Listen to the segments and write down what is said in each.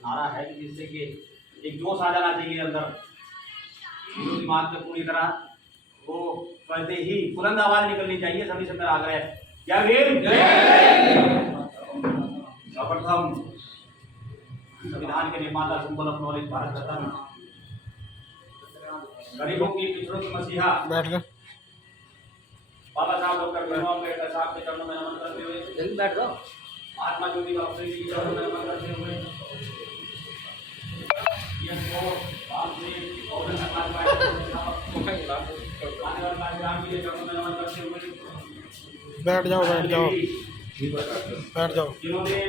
नारा है कि जिससे कि एक जोश आ जाना चाहिए अंदर, जो दिमाग में पूरी तरह वो कहते ही बुलंद आवाज निकलनी चाहिए। सभी से मेरा आग्रह है, जय भीम। सर्वप्रथम संविधान के निर्माता symbol of knowledge Bharat Ratna, गरीबों की पिछड़ों की मसीहा बाबा साहब डॉक्टर भीमराव अम्बेडकर साहब के चरणों में नमन करते हुए, जल्दी बैठ जाओ, महात्मा ज्योतिबा फुले जी के चरणों में नमन करते हुए, बैठ जाओ जिन्होंने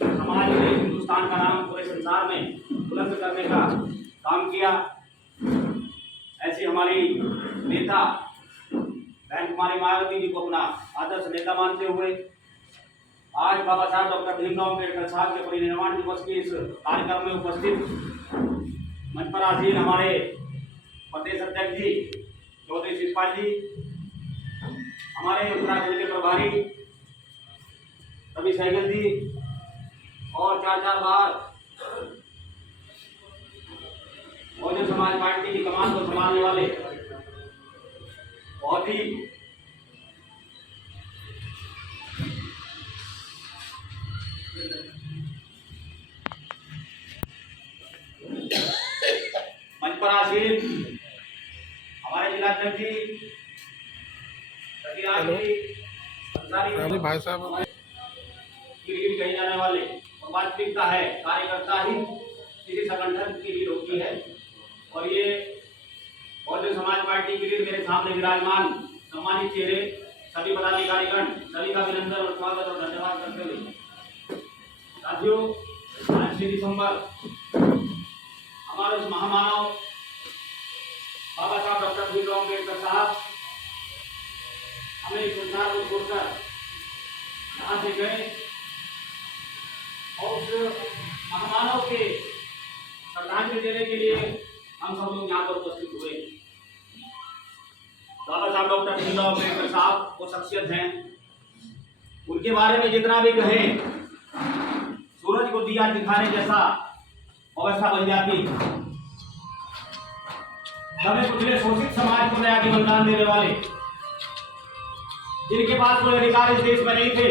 समाज में हिंदुस्तान का नाम पूरे संसार में बुलंद करने का काम किया, ऐसी हमारी नेता बहन कुमारी मायावती जी को अपना आदर्श नेता मानते हुए आज बाबा साहब डॉक्टर भीमराव अम्बेडकर साहब के परिनिर्वाण दिवस के इस कार्यक्रम में उपस्थित मंच पर आसीन हमारे प्रदेश अध्यक्ष जी चौधरी शिषपाल जी, हमारे उत्तराखंड के प्रभारी रवि सहगल जी और चार बार बहुजन समाज पार्टी की कमान को संभालने वाले बहुत ही मंच पर आसीन हमारे जिलाध्यक्ष जी भाई साहब की लीड कहे जाने वाले, और वास्तविकता है कार्यकर्ता ही किसी संगठन की लीड होती है, और ये बहुजन समाज पार्टी की लीड मेरे सामने विराजमान सम्मानित चेहरे सभी पदाधिकारीगण, सभी का अभिनंदन और स्वागत और धन्यवाद करते हुए साथियों, आज 6 दिसंबर हमारे उस महामानव बाबा साहब डॉक्टर भीमराव अम्बेडकर साहब हमें इस संसार को छोड़कर यहाँ से गए, और उस महामानव के श्रद्धांजलि देने के लिए हम सब लोग यहाँ पर उपस्थित हुए। बाबा साहब डॉक्टर भीमराव अम्बेडकर साहब वो शख्सियत हैं, उनके बारे में जितना भी कहें सूरज को दिया दिखाने जैसा अवस्था बन जाती। दबे कुचले शोषित समाज को नया जीवनदान देने वाले, जिनके पास कोई अधिकार इस देश में नहीं थे,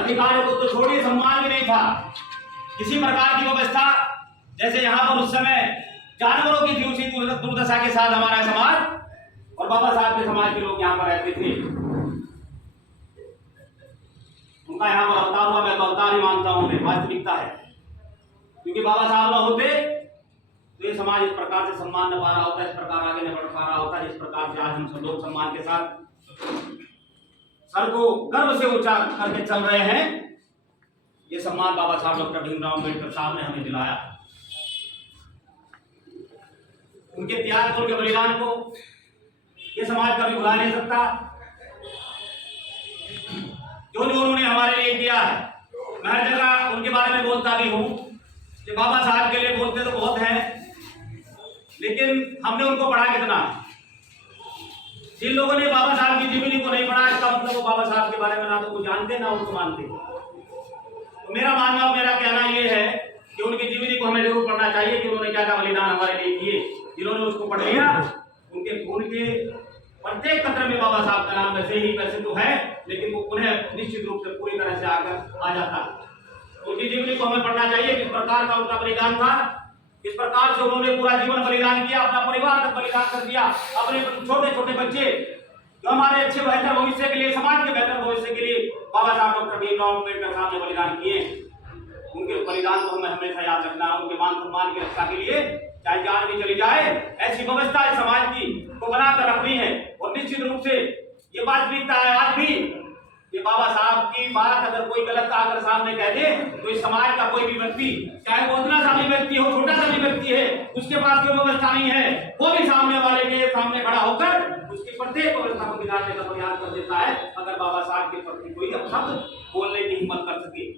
अधिकारों को तो छोड़िए सम्मान भी नहीं था, किसी प्रकार की व्यवस्था, जैसे यहाँ पर उस समय जानवरों की थी उसी दुर्दशा के साथ हमारा समाज और बाबा साहब के समाज के लोग यहाँ पर रहते थे। उनका यहाँ पर अवतार हुआ, मैं तो अवतार ही मानता हूँ, वास्तविकता है, क्योंकि बाबा साहब न होते तो ये समाज इस प्रकार से सम्मान न पा रहा होता, इस प्रकार आगे न बढ़ पा रहा होता, जिस प्रकार से आज हम सब लोग सम्मान के साथ सर को गर्व से ऊंचा करके चल रहे हैं। ये सम्मान बाबा साहब डॉक्टर भीमराव अम्बेडकर साहब ने हमें दिलाया। उनके त्याग को, उनके बलिदान को ये समाज कभी भुला नहीं सकता। जो उन्होंने हमारे लिए किया है, मैं हर जगह उनके बारे में बोलता भी हूँ कि बाबा साहब के लिए बोलते तो बहुत हैं, लेकिन हमने उनको पढ़ा कितना। जिन लोगों ने बाबा साहब की जीवनी को नहीं पढ़ा, इसका मतलब वो बाबा साहब के बारे में ना तो कुछ जानते ना उनको मानते। तो मेरा मानना और मेरा कहना ये है कि उनकी जीवनी को हमें जरूर पढ़ना चाहिए कि उन्होंने क्या क्या बलिदान हमारे लिए किए। जिन्होंने उसको पढ़ लिया, उनके खून के प्रत्येक कतरे में बाबा साहब का नाम वैसे तो है, लेकिन वो उन्हें निश्चित रूप से पूरी तरह से आकर आ जाता। उनकी जीवनी को हमें पढ़ना चाहिए, किस प्रकार का उनका बलिदान था, किस प्रकार से उन्होंने पूरा जीवन बलिदान किया, अपना परिवार तक बलिदान कर दिया, अपने छोटे छोटे बच्चे जो हमारे अच्छे बेहतर भविष्य के लिए, समाज के बेहतर भविष्य के लिए बाबा साहब डॉक्टर भीमराव अम्बेडकर साहब ने बलिदान किए। उनके बलिदान को हमें हमेशा याद रखना, उनके मान सम्मान की रक्षा के लिए चाहे जान भी चली जाए, ऐसी व्यवस्था इस समाज की को बनाकर रखनी है। और निश्चित रूप से ये वास्तविकता है आज भी, ये बाबा साहब की बात अगर कोई गलत आकर सामने कह दे तो इस समाज का कोई भी व्यक्ति, चाहे वो उतना सा भी व्यक्ति हो, छोटा सा भी व्यक्ति है, उसके पास कोई व्यवस्था नहीं है, वो भी सामने वाले के सामने खड़ा होकर उसकी प्रत्येक व्यवस्था को बिगाड़ने का प्रयास कर देता है, अगर बाबा साहब के प्रति कोई शब्द बोलने की हिम्मत कर सके।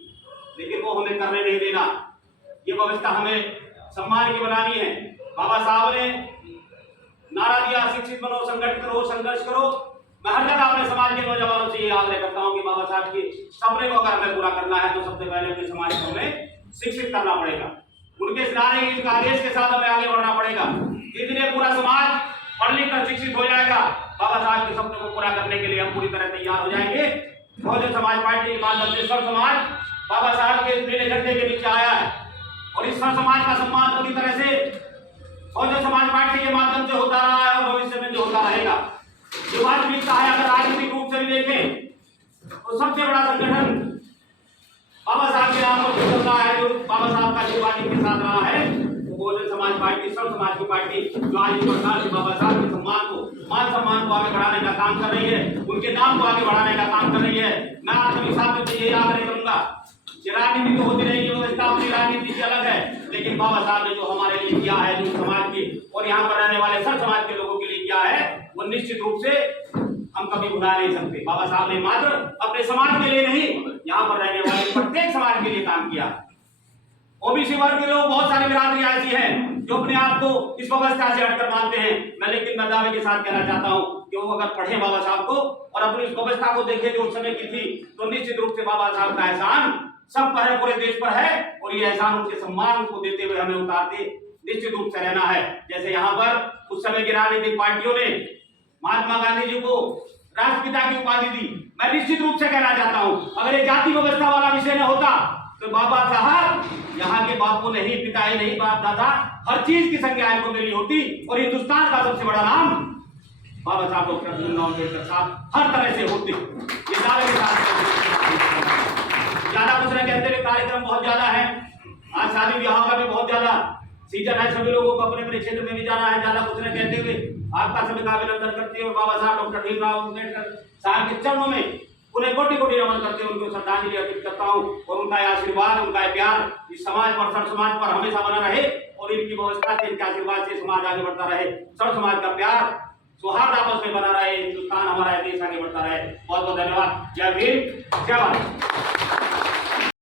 लेकिन वो हमें करने नहीं देना। ये व्यवस्था हमें सम्मान की बनानी है। बाबा साहब ने नारा दिया, शिक्षित बनो, संगठित करो, संघर्ष करो। मैं हर जगह अपने समाज के नौजवानों से ये आग्रह करता हूँ कि बाबा साहब के सपने को अगर हमें पूरा करना है तो सबसे पहले अपने समाज को हमें शिक्षित करना पड़ेगा। उनके सहारे इनका आदेश के साथ हमें आगे बढ़ना पड़ेगा। जितने पूरा समाज पढ़ लिख कर शिक्षित हो जाएगा, बाबा साहब के सपने को पूरा करने के लिए हम पूरी तरह तैयार हो जाएंगे। बहुजन समाज पार्टी के माध्यम से सब समाज बाबा साहब के नीले झंडे के नीचे आया है और इस सब समाज का सम्मान पूरी तरह से बहुजन समाज पार्टी के माध्यम से होता रहा है और भविष्य में जो होता रहेगा। जो वास्तविकता है, अगर राजनीतिक रूप से भी देखें तो सबसे बड़ा संगठन बाबा साहब के नाम पर चल रहा है, जो बाबा साहब का आशीर्वाद के साथ रहा है, वो बहुजन समाज पार्टी, सब समाज की पार्टी जो आज इस प्रकार से बाबा साहब के सम्मान को, मान सम्मान को आगे बढ़ाने का काम कर रही है, उनके नाम को आगे बढ़ाने का काम कर रही है। मैं आप सभी साथियों से ये आग्रह करूंगा, राजनीति तो होती रहेगी, व्यवस्था अपनी राजनीति से अलग है, लेकिन बाबा साहब ने जो हमारे लिए किया है, जो समाज की और यहाँ पर रहने वाले सब समाज के लोगों के लिए किया है, वो निश्चित रूप से हम कभी भुला नहीं सकते। बाबा साहब ने मात्र अपने समाज के लिए नहीं, यहाँ पर रहने वाले प्रत्येक समाज के लिए काम किया। ओबीसी वर्ग के लोग, बहुत सारी बिरादरियां ऐसी हैं जो अपने आप को इस व्यवस्था से हटकर मानते हैं। लेकिन मैं दावे के साथ कहना चाहता हूं कि वो अगर पढ़े बाबा साहब को और अपनी इस व्यवस्था को देखे जो उस समय की थी, तो निश्चित रूप से बाबा साहब का एहसान सब पर है, पूरे देश पर है, और ये एहसान उनके सम्मान को देते हुए हमें उतारते निश्चित रूप से रहना है। जैसे यहाँ पर उस समय की राजनीतिक पार्टियों ने महात्मा गांधी जी को राष्ट्रपिता की उपाधि दी। मैं निश्चित रूप से कहना चाहता हूं, अगर ये जाति व्यवस्था वाला विषय न होता तो बाबा साहब यहाँ के बापू नहीं, पिता ही नहीं, बाप दादा, हर चीज की संज्ञा इनको मिली होती और हिंदुस्तान का सबसे बड़ा नाम बाबा साहब डॉक्टर भीमराव अम्बेडकर साहब हर तरह से होते। ये दावे के साथ ज्यादा कुछ न कहते हुए, कार्यक्रम बहुत ज्यादा है, आज शादी ब्याह का भी बहुत ज्यादा सीजन है, सभी लोगों को अपने अपने क्षेत्र में भी जाना है। ज्यादा कुछ न कहते हुए आपका सभी का अभिनंदन करते हैं और बाबा साहब डॉक्टर भीमराव अम्बेडकर साहब के चरणों में उन्हें कोटि कोटि नमन करते हैं, उनको श्रद्धांजलि अर्पित करता हूं और उनका आशीर्वाद, उनका प्यार इस समाज पर, सर समाज पर हमेशा बना रहे और इनकी व्यवस्था से, इनके आशीर्वाद से समाज आगे बढ़ता रहे, सर समाज का प्यार, सौहार्द आपस में बना रहे, हिंदुस्तान हमारा देश आगे बढ़ता रहे। बहुत बहुत धन्यवाद। जय भीम, जय भारत।